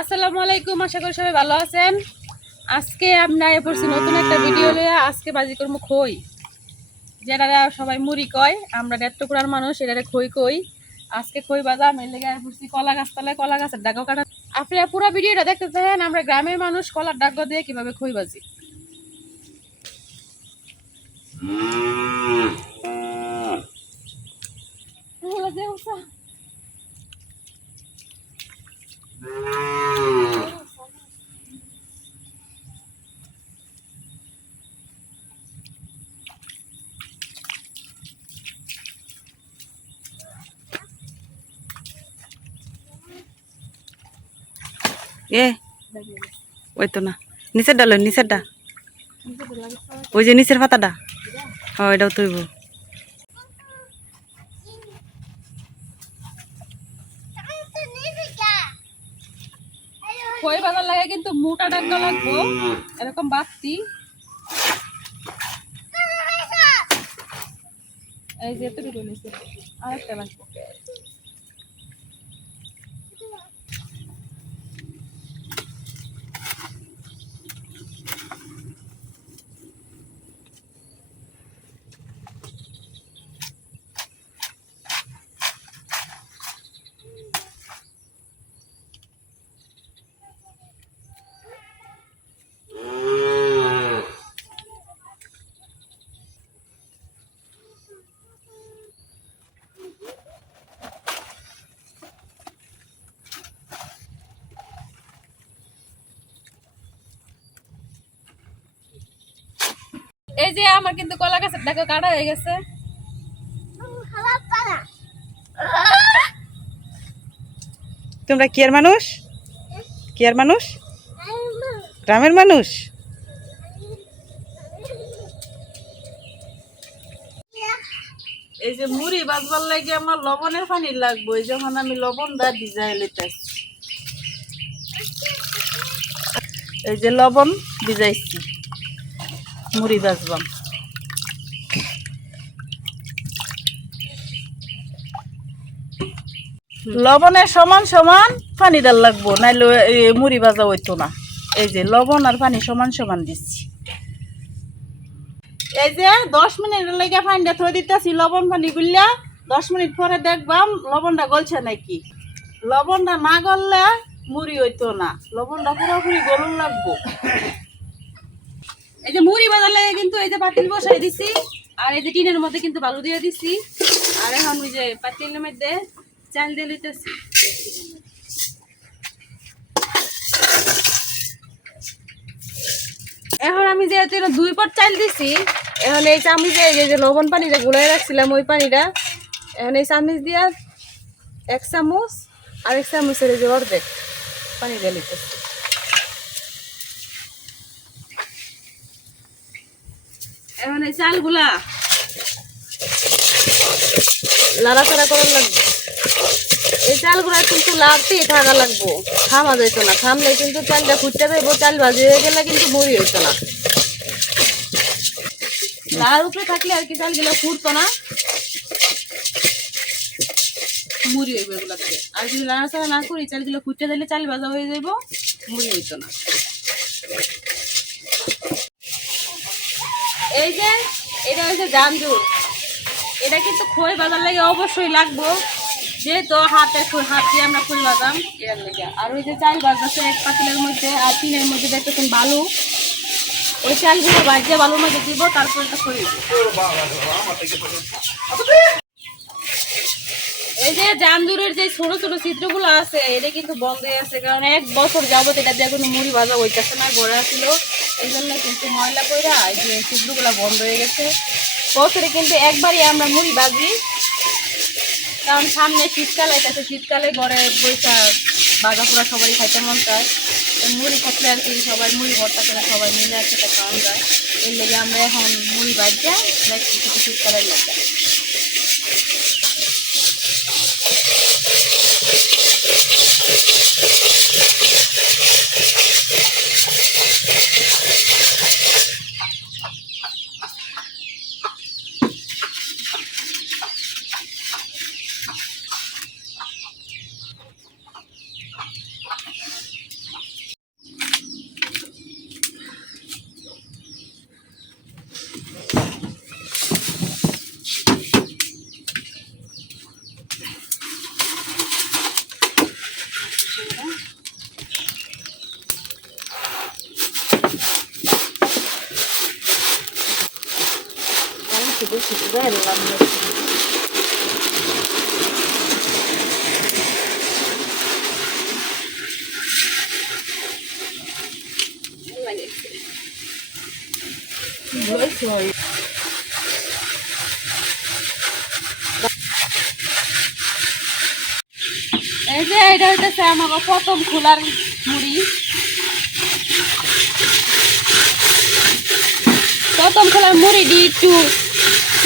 আসসালামু আলাইকুম আশা করি সবাই ভালো আছেন। আজকে আমরা এ পড়ছি নতুন একটা ভিডিও লইয়া আজকে বাজি করব খই। যেটা সবাই মুড়ি কয় আমরা টুকরার মানুষ এটারে খই কই। আজকে খই বাজা আমি লেগে পড়ছি কলা গাছ তলায় কলা গাছের ডাগও কাটা। আপনারা পুরো ভিডিওটা দেখতে চান আমরা গ্রামের মানুষ কলার ডাগ দিয়ে কীভাবে খই বাজি। যে এ, ওই তো না। নিচের ডাল নিচের ডা ওই যে নিচের পাতাটা। ও এটাও তুইব। খই বাজার লাগে কিন্তু মোটা ডাঙ্গা লাগবো। এরকম বাড়তি এই যে যে আমার কিন্তু কলা গাছের দেখো কাটা হয়ে গেছে। তোমরা কি আর মানুষ? কি আর মানুষ? গ্রামের মানুষ? এই যে মুড়ি বাজবার লাগে আমার লবণের পানি লাগবে এই যখন আমি লবণ দা ভিজাই লইতেছি। এই যে লবণ ভিজাইছি মুড়ি বাজবাম। লবণের সমান সমান পানি ডাল লাগবো, নাইলে মুড়ি ভাজা হইতো না। এই যে লবণ আর পানি সমান সমান দিচ্ছি। এই যে দশ মিনিটের লেগে পানিটা থই দিতেছি, লবণ পানি গুলিয়া দশ মিনিট পরে দেখবাম লবণটা গলছে নাকি। লবণটা না গললে মুড়ি হইতো না, লবণটা পুরোপুরি গলন লাগবো। এই যে মুড়ি বাজার লাগে কিন্তু এই যে পাতিল বসাই দিছি, আর এই যে টিনের মধ্যে কিন্তু বালু দিয়ে দিছি। আর এখন ওই যে পাতিলের মধ্যে চাল দিয়ে লইতেছি। এখন আমি যেহেতু দুই পট চাল দিছি এখন এই চামচে এই যে লবণ পানিটা গুলাই রাখছিলাম ওই পানিটা এখন এই চামচ দিয়া এক চামচ আর এক চামচের যে অর্ধেক পানি দিয়ে লিতেছি এখন এই চালগুলা লাড়াচাড়া করার লাগবে। এই চালগুলা কিন্তু লাড়তেই থাকা লাগবো। থামা যেত না, থামলে কিন্তু চালটা ফুটতে দেবো চাল ভাজি হয়ে গেলে কিন্তু মুড়ি হইতো না। লাড়ার উপরে থাকলে আর কি চালগুলো ফুটতো না। মুড়ি হইবে এগুলাতে। আর যদি লাড়াচাড়া না করি, চালগুলো ফুটতে দিলে চাল ভাজা হয়ে যাইব, মুড়ি হইতো না। এই যে, এটা হচ্ছে জামজুর এটা কিন্তু খই বাজার লাগে অবশ্যই লাগবো। যেহেতু হাতের খই হাত দিয়ে আমরা খই বাজাম আর ওই যে চাল বাজাচ্ছে এক পাতিলের মধ্যে, আর তিনের মধ্যে দেখতেছেন বালু। ওই চালগুলো বাজিয়ে বালুর মধ্যে দিব, তারপর এই যে জামদুরের যে ছোট ছোট চিত্রগুলো আছে, এটা কিন্তু বন্ধ হয়ে আছে, কারণ এক বছর যাবত এটা দিয়ে কোনো মুড়ি ভাজা হইতেছে না গড়া ছিল এই জন্য কিন্তু ময়লা কইরা এই যে চিত্রগুলো বন্ধ হয়ে গেছে। বছরে কিন্তু একবারই আমরা মুড়ি ভাজি। কারণ সামনে শীতকাল আইতেছে শীতকালে ঘরে বইটা বাগা পোড়া সবারই খাইতে মন চায়। মুড়ি থাকলে আর কি, সবাই মুড়ি ভর্তা করে সবাই মিলে একসাথে খাওয়া যায়। এর লেগে আমরা এখন মুড়ি বাদ যায় শীতকালের লেগে। শুধু শুধু গেলাম এই যে, এটা হইতেছে আমার প্রথম খোলার মুড়ি। প্রথম খোলার মুড়ি দিয়ে একটু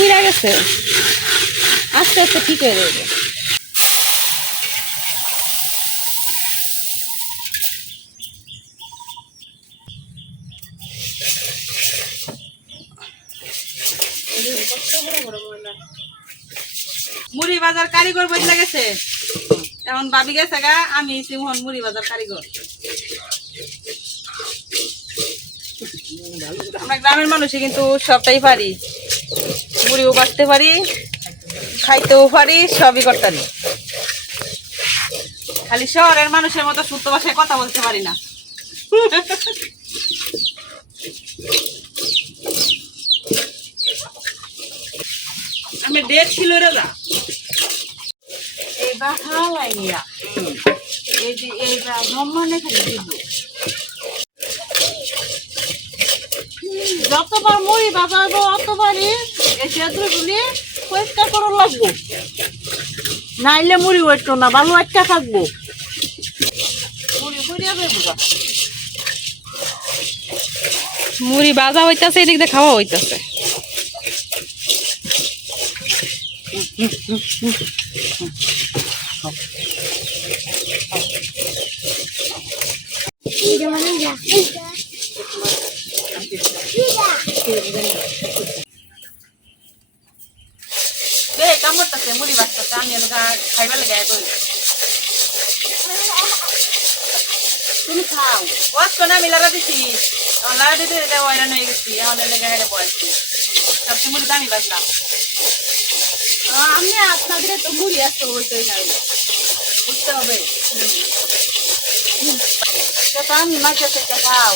পুড়া গেছে আস্তে আস্তে ঠিক হয়ে যাবে। মুড়ি বাজার কারিগর বদলে গেছে। এখন বাবি গেছে গা, আমি সিমহন মুড়ি বাজার কারিগর। আমরা গ্রামের মানুষই কিন্তু সবটাই পারি। মুড়িও বাটতে পারি, খাইতেও পারি, সবই করতে পারি খালি শহরের মানুষের মতো শুদ্ধ ভাষায় কথা বলতে পারি না। আমি ডেট ছিল রে যা। এইবার হাওয়াই নিয়া। এই যে এইবার ভ্রমণে খালি দিব। যতবার মুড়ি বাজাবো, অতবারই এই সেদ্রগুলি পরিষ্কার করা লাগবো। নাইলে মুড়ি ওইটো না ভালো একটা থাকব। মুড়ি করিয়া দেবো মুড়ি বাজা হইতাছে এদিক দিয়ে খাওয়া হইতাছে। লেগে তুমি খাও। ওয়াশ করে আমি লাড়া দিছি লাড়া দিতে দিতে হয়রান হয়ে গেছি এখন এনে গায়ে বয়সি সবচেয়ে মুড়ি দামি বাজলাম আমি আপনাদের তো মুড়ি আসতে বলতে যাই বুঝতে হবে। সেটা আমি মাকে থেকে খাও।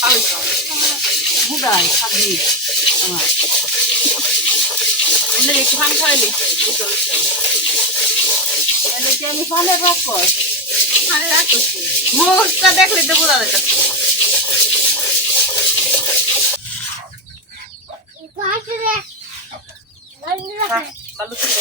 খাও। বুঝাই খাবি আমার। এনে একটু তাহলে কি আমি ফালে রাখ কর? খানে রাখতেছি মুখটা দেখলে তো বোঝা যাচ্ছে বালু ছিল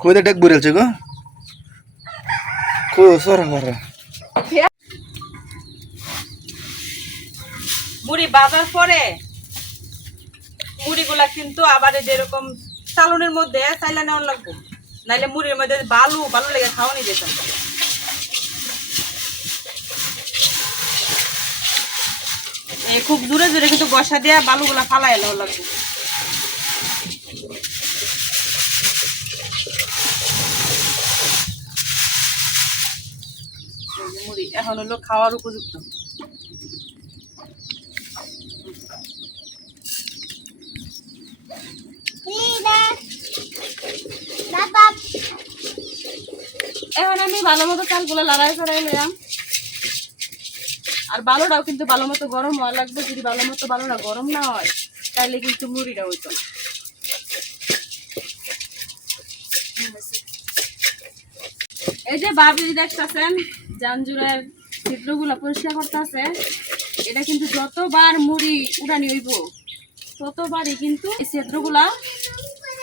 খুঁজে ডেক বুড়েলছে গো? করা মুড়ি বাজার পরে মুড়িগুলা কিন্তু আবার যেরকম চালনের মধ্যে চাইলা নেওয়ার লাগবো। নাইলে মুড়ির মধ্যে বালু বালু লেগে খাওয়ানি যেত। খুব দূরে দূরে কিন্তু বসা দিয়া বালুগুলা ফালাই নেওয়া লাগবে মুড়ি এখন হলো খাওয়ার উপযুক্ত। এখন আমি ভালো মতো চালগুলো লড়াই করাই নিলাম আর বালুটাও কিন্তু ভালো মতো গরম হওয়া লাগবে। যদি ভালো মতো বালুটা গরম না হয়, তাহলে কিন্তু মুড়িটা হইতো না। এই যে বাবি দেখতেছেন জানজুরের ছিদ্রগুলো পরিষ্কার করতেছে। এটা কিন্তু যতবার মুড়ি উড়ানি হইব, ততবারই কিন্তু এই ছিদ্রগুলা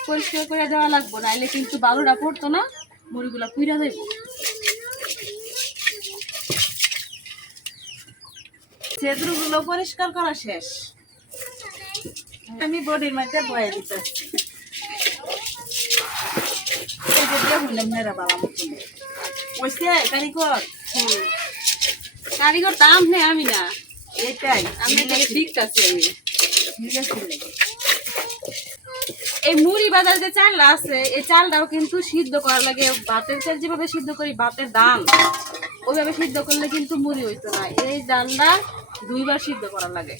পরিষ্কার করে দেওয়া লাগবো। নাইলে কিন্তু বালুটা পড়তো না, মুড়িগুলা পুইরা দেব ছেদ্রগুলো পরিষ্কার করা শেষ। আমি বডির মধ্যে বয়ে এই মুড়ি বাজার যে চালটা আছে, এই চালটাও কিন্তু সিদ্ধ করার লাগে, ভাতের চাল যেভাবে সিদ্ধ করি, ভাতের দাম, ওইভাবে সিদ্ধ করলে কিন্তু মুড়ি হইতো না। এই ডালটা দুইবার সিদ্ধ করা লাগে।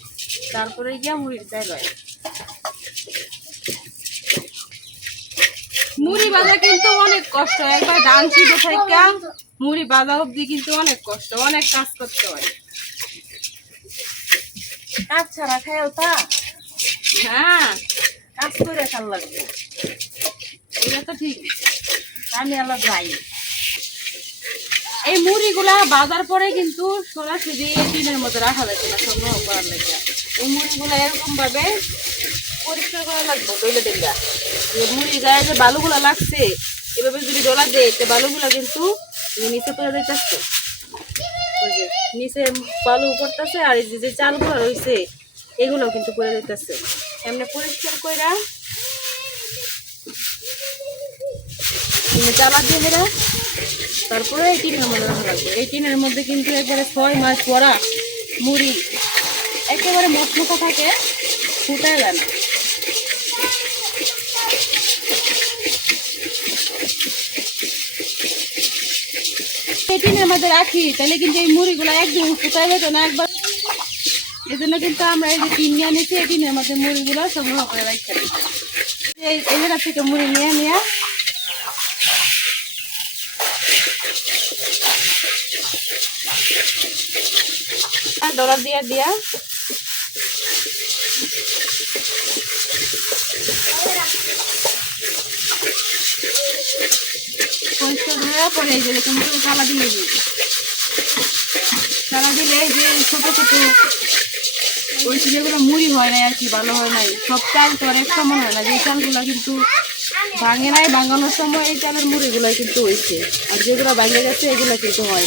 তারপরে গিয়া মুড়ির চাল হয় মুড়ি বাজা কিন্তু অনেক কষ্ট একবার ডাল সিদ্ধ থেকে মুড়ি বাজা অবধি কিন্তু অনেক কষ্ট অনেক কাজ করতে হয়। কাজ ছাড়া তা? হ্যাঁ। কাজ করে খাল লাগবে। এটা তো ঠিক। আমি আলাদা যাই। এই মুড়িগুলা বাজার পরে কিন্তু সরাসরি টিনের মধ্যে রাখা যাচ্ছে না সংগ্রহ করার লাগে এই মুড়িগুলা এরকম ভাবে পরিষ্কার করা লাগবে দইলে দেখবা। যে মুড়ির গায়ে যে বালুগুলা লাগছে, এভাবে যদি ডলা দেয়, তো বালুগুলা কিন্তু নিচে পড়ে ওই নিচে বালু পড়তেছে আর এই যে চালগুলো রয়েছে এগুলো কিন্তু পড়ে যাইতেছে। এমনি পরিষ্কার কইরা চালা দিয়ে তারপরে এই টিনের মধ্যে রাখা লাগবে এই টিনের মধ্যে কিন্তু একবারে ছয় মাস পরা মুড়ি একেবারে মশমশা থাকে না। টিনের মধ্যে রাখি, তাহলে কিন্তু এই মুড়িগুলো একদম ফুটায় যেত না একবার। এই জন্য কিন্তু আমরা এই যে টিন নিয়ে নিচ্ছি এই টিনের মধ্যে মুড়িগুলো সংগ্রহ করে রাখতে এই জায়গা থেকে মুড়ি নিয়ে নিয়ে ডলার দিয়া দিয়া। দিলে যে ছোট ছোট ওই যেগুলো মুড়ি হয় নাই আর কি, ভালো হয় নাই। সব চাল তো আর এক সমান হয় না, যে চালগুলো কিন্তু ভাঙে নাই, ভাঙানোর সময় এই চালের মুড়িগুলো কিন্তু হয়েছে। আর যেগুলো ভাঙে গেছে, এগুলো কিন্তু হয়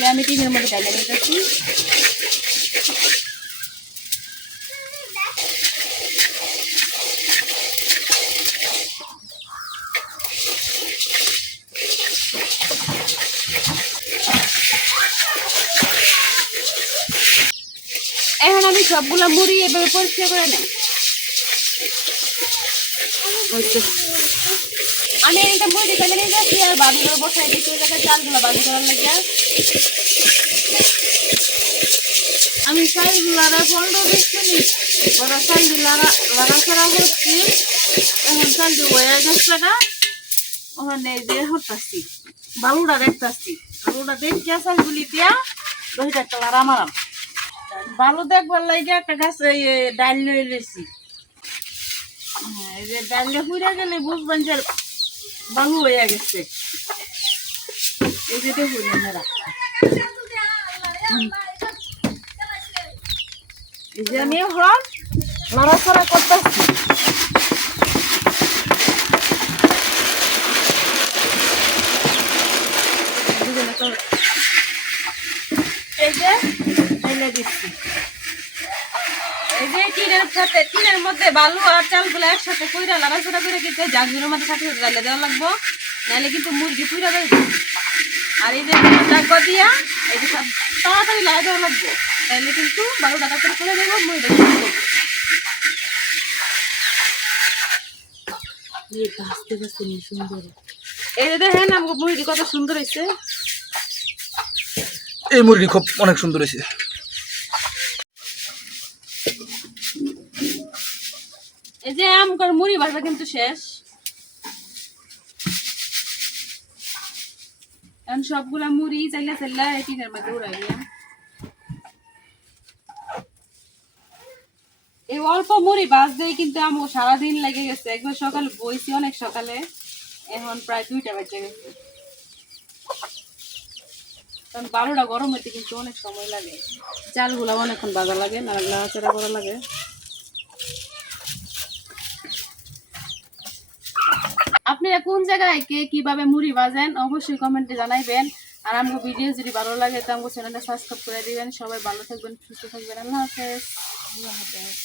না আমি টিনের মধ্যে ডালে নিতেছি। এখন আমি সবগুলা মুড়ি এভাবে পরিষ্কার করে নেই। আমি এইটা মুড়ি ফেলে নিয়ে যাচ্ছি আর বসাই দিচ্ছি ওই চালগুলো বাদু করার লাগিয়া আমি চাল লাড়া পনেরো ওরা চাল লাড়া লাড়া করা হচ্ছে। এখন চাল হয়ে গেছে না ওখানে বের হতাছি বালুটা দেখতাছি। বালুটা দেখে চালগুলি দিয়া দশটা একটা লাড়া মারাম। বালু দেখবার লাগে একটা গাছ ডাল হ্যাঁ, এই যে ডালটা ফুরে গেলে বুঝবেন যে বালু হয়ে গেছে এই যে দেখুন এই যে আমি এখন নড়াচড়া করতেছি এই দিচ্ছি। যে টিনের সাথে টিনের মধ্যে বালু আর চালগুলো একসাথে কইরা করে কিন্তু মধ্যে সাথে সাথে ডালে দেওয়া লাগবো। নাহলে কিন্তু মুরগি পুইরা আর এই যে ডাকবা দিয়া এই যে তাড়াতাড়ি লাগা দেওয়া লাগবো। তাহলে কিন্তু বালু ডাকা করে করে দেবো মুরগি শুরু করব এই ভাসতে ভাসতে নিয়ে সুন্দর। এই যে দেখেন আমাকে মুরগি কত সুন্দর হয়েছে এই মুরগি খুব অনেক সুন্দর হয়েছে এই যে আমকার মুড়ি ভাজা কিন্তু শেষ। এখন সবগুলা মুড়ি চাইলে চাইলে টিনের মধ্যে উড়াই দিলাম এই অল্প মুড়ি বাজতেই কিন্তু আমার সারাদিন লেগে গেছে। একবার সকাল বইছি অনেক সকালে। এখন প্রায় দুইটা বাজে গেছে। কারণ বারোটা গরম হইতে কিন্তু অনেক সময় লাগে। চালগুলা অনেকক্ষণ বাজা লাগে, নাড়াচাড়া করা লাগে। আপনারা কোন জায়গায় কে কীভাবে মুড়ি বাজেন অবশ্যই কমেন্টে জানাইবেন। আর আমাকে ভিডিও যদি ভালো লাগে, তো আমাকে চ্যানেলটা সাবস্ক্রাইব করে দিবেন। সবাই ভালো থাকবেন, সুস্থ থাকবেন। আল্লাহ হাফেজ। আল্লাহ হাফেজ।